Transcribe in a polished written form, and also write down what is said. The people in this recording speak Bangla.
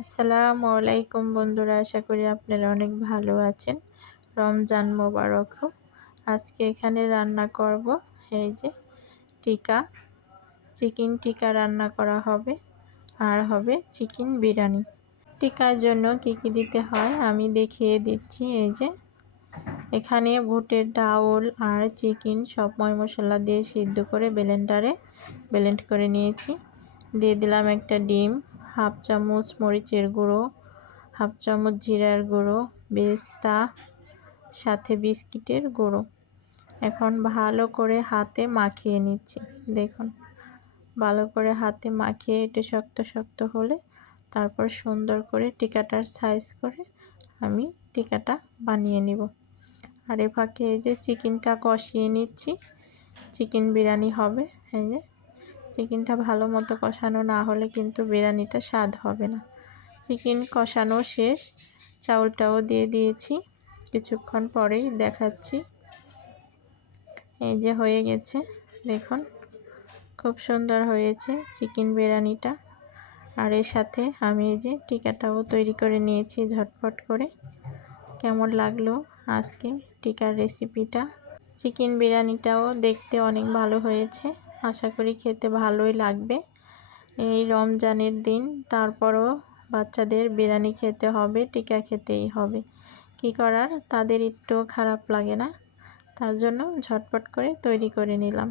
আসসালামু আলাইকুম বন্ধুরা, আশা করি আপনারা অনেক ভালো আছেন। রমজান মোবারক হোক। আজকে এখানে রান্না করব এই যে টিকা, চিকেন টিকা রান্না করা হবে, আর হবে চিকেন বিরিয়ানি। টিকার জন্য কি কি দিতে হয় আমি দেখিয়ে দিচ্ছি। এই যে এখানে বুটের ডাউল আর চিকেন সব মশলা দিয়ে সিদ্ধ করে ব্লেন্ড করে নিয়েছি। দিয়ে দিলাম একটা ডিম, হাফ চামচ মরিচের গুঁড়ো, হাফ চামচ জিরার গুঁড়ো, বেস্তা, সাথে বিস্কিটের গুঁড়ো। এখন ভালো করে হাতে মাখিয়ে নিচ্ছি। দেখুন, ভালো করে হাতে মাখিয়ে একটু শক্ত শক্ত হলে তারপর সুন্দর করে টিকাটার সাইজ করে আমি টিকাটা বানিয়ে নিব। আর এ ফাঁকে এই যে চিকেনটা কষিয়ে নিচ্ছি, চিকেন বিরিয়ানি হবে। এই যে চিকেনটা ভালো মতো কষানো না হলে কিন্তু বিরিয়ানিটা স্বাদ হবে না। চিকেন কষানো শেষ, চাউলটাও দিয়ে দিয়েছি, কিছুক্ষণ পরেই দেখাচ্ছি। এই যে হয়ে গেছে, দেখুন খুব সুন্দর হয়েছে চিকেন বিরিয়ানিটা। আর এর সাথে আমি এই যে টিকাটাও তৈরি করে নিয়েছি ঝটপট করে। কেমন লাগলো আজকে টিকার রেসিপিটা? চিকেন বিরিয়ানিটাও দেখতে অনেক ভালো হয়েছে, আশা করি খেতে ভালোই লাগবে। এই রমজানের দিন, তারপরও বাচ্চাদের বিরিয়ানি খেতে হবে, টিকা খেতেই হবে। কি করার, তাদের একটু খারাপ লাগে না, তার জন্য ঝটপট করে তৈরি করে নিলাম।